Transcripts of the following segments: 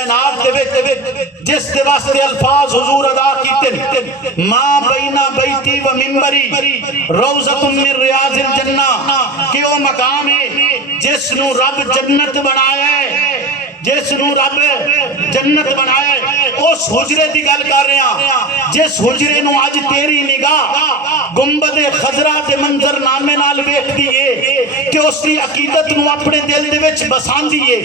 کائنات دے وچ جس دے واسطے الفاظ حضور ادا کیتے ما بینا بیتی و منبری روضۃ من ریاض الجنہ کہ وہ مقام ہے جس نو رب جنت بنایا ہے، جس نو رب جنت بنایا ہے، اس حجرے دی گل کر رہے ہیں جس حجرے نو اج تیری نگاہ گنبد خضرا دے منظر نامے نال ویکھدی ہے کہ اس دی عقیدت نو اپنے دل دے وچ بساندی ہے۔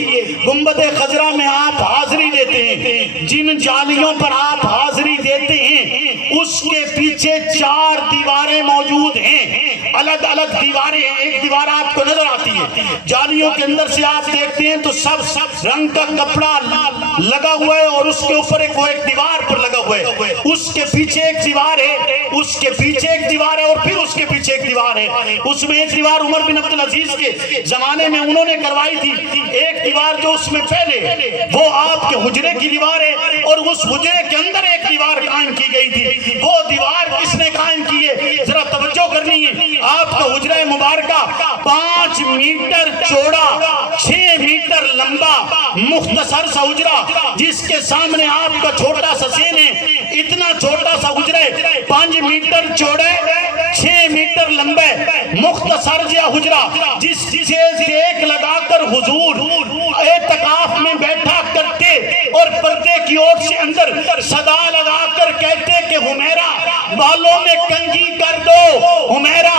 گنبد خضرا میں آپ حاضری دیتے ہیں، جن جالیوں پر آپ حاضری دیتے ہیں اس کے پیچھے 4 دیواریں موجود ہیں، الگ الگ دیواریں ہیں، ایک دیوار آپ کو نظر آتی ہے، جالیوں کے اندر سے آپ دیکھتے ہیں تو سب رنگ کا کپڑا لگا ہوا ہے اور اس کے اوپر ایک دیوار پر لگا ہوا ہے، اس کے پیچھے ایک دیوار ہے، اس کے پیچھے ایک دیوار ہے اور پھر اس کے پیچھے ایک دیوار ہے، اس میں ایک دیوار عمر بن عبدالعزیز کے زمانے میں انہوں نے کروائی تھی، ایک دیوار جو اس میں پہلے وہ آپ کے حجرے کی دیوار ہے اور اس حجرے کے اندر ایک دیوار قائم کی گئی تھی۔ وہ دیوار کس نے قائم کی ہے ذرا توجہ کرنی ہے۔ آپ کا حجرہ مبارکہ 5 میٹر چوڑا 6 میٹر لمبا مختصر سا حجرہ، جس کے سامنے آپ کا چھوٹا سا سین ہے، اتنا چھوٹا سا حجرہ 5 میٹر چوڑے 6 میٹر لمبے مختصر جا حجرہ، جس سے دیکھ لگا کر حضور اعتکاف میں بیٹھا کرتے اور پردے کی اوٹ سے اندر صدا لگا کر کہتے کہ حمیرہ بالوں میں کنگھی کر دو، حمیرہ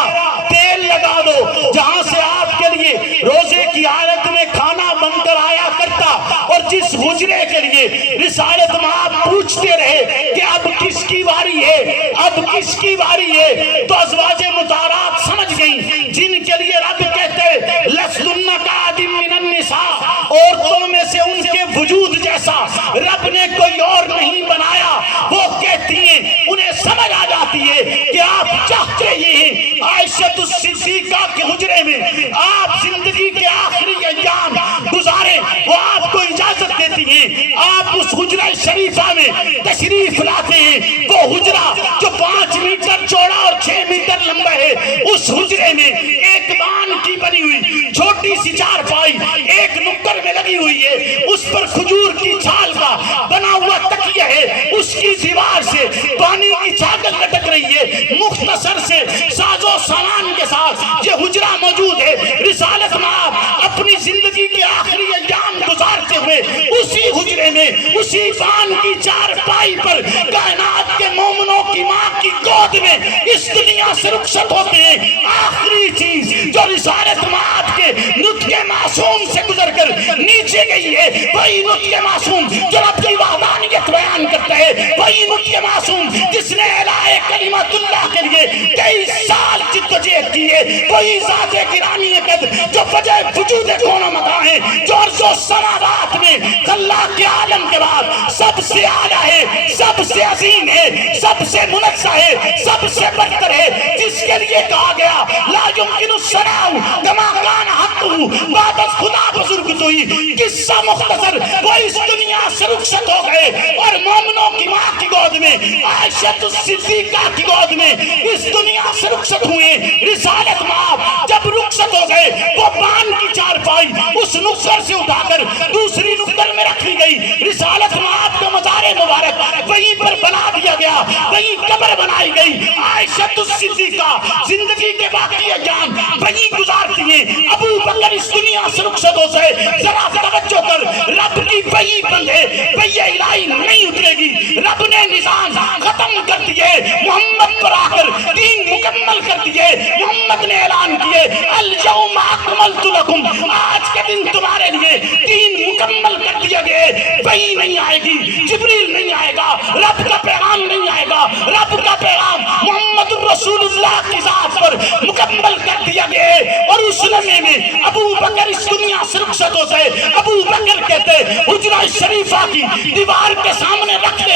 تیل لگا دو، جہاں سے آپ کے لیے روزے کی حالت میں کھانا بن کر آیا کرتا، اور جس حجرے کے لیے رسالت مآب پوچھتے رہے کہ اب کس کی واری ہے، اب کس کی واری ہے، تو ازواج مطہرات سمجھ گئیں جن کے لیے رب کہتے لستن کعدم من النساء، عورتوں میں سے ان کے وجود جیسا رب نے کوئی اور نہیں بنایا، وہ کہتی ہیں انہیں سمجھ آ جاتی ہے کہ آپ چاہتے یہ ہیں عائشہ الصدیقہ کے حجرے میں آپ زندگی کے آخری ایام گزاریں، وہ آپ کو اجازت دیتی ہیں، آپ اس حجرہ شریفہ میں تشریف لاتے ہیں، وہ حجرہ جو 5 میٹر چوڑا اور 6 میٹر لمبا ہے، اس حجرے میں ایک بان کی بنی ہوئی چھوٹی سی چارپائی ایک نکر میں لگی ہوئی ہے، اس پر کھجور کی چھال کا بنا ہوا تکیہ ہے، اس کی دیوار سے پانی کی چھاگل لٹک رہی ہے، مختصر سے ساز و سامان کے ساتھ یہ حجرہ موجود ہے۔ رسالت مآب اپنی زندگی کے آخری ایام گزارتے ہوئے اسی حجرے میں اسی بان کی چارپائی پر کائنات کے مومنوں کی ماں کی گود میں اس دنیا سے رخصت ہوتے ہیں۔ آخری چیز جو رسالت مآب کے نطق معصوم سے گزر کر نیچے گئی ہے، وہی نطق معصوم جو رب کی وحدانیت بیان کرتا ہے، وہی نطق معصوم جس نے اعلیٰ کلمت اللہ کے لیے 23 سال جدوجہد کی ہے، وہی ذات گرامی قدر جو فجر وجود کون و مکان ہے، جو عرض و سماوات میں خلاق کے عالم کے بعد سب سے اعلیٰ ہے، سب سے عظیم ہے، سب سے منزہ ہے، سب سے برتر ہے، جس کے لیے کہا گیا لا یمکن الثناء کما کان حقہ بعد از خدا بزرگ توئی۔ قصہ مختصر، وہ اس دنیا سے رخصت ہو گئے اور مومنوں کی ماں کی گود میں عائشہ الصدیقہ کی گود میں اس دنیا سے رخصت ہوئے۔ رسالت مآب جب رخصت ہو گئے، وہ بان کی چارپائی اس نکر سے اٹھا کر دوسری نکر میں رکھی گئی۔ رسالت مآب کا مزار مبارک وہیں پر بنا دیا گیا، وہیں قبر بنائی گئی۔ عائشہ الصدیقہ زندگی کے باقی ایام وہیں گزارتی ہیں۔ ابو بکر اس دنیا سے رخصت ہو گئے، ذرا توجہ کر، رب کی وحی بند ہے، وحی الہی نہیں اترے گی، رب نے نظام ختم کر دیے، محمد پر آ کر دین مکمل کر دیے۔ محمد نے اعلان کیے الیوم اکملت لکم، آج کے دن تمہارے لیے دین مکمل کر دیا گئے۔ وحی نہیں آئے گی، جبریل نہیں آئے گا، رب کا پیغام نہیں آئے گا، رب کا پیغام محمد رسول اللہ کی ذات پر مکمل کر دیا گیا ہے۔ اور اس لمحے میں ابو بکر اس دنیا سے رخصت ہو گئے۔ ابو بکر کہتے حجرہ شریفہ کی دیوار کے سامنے رکھتے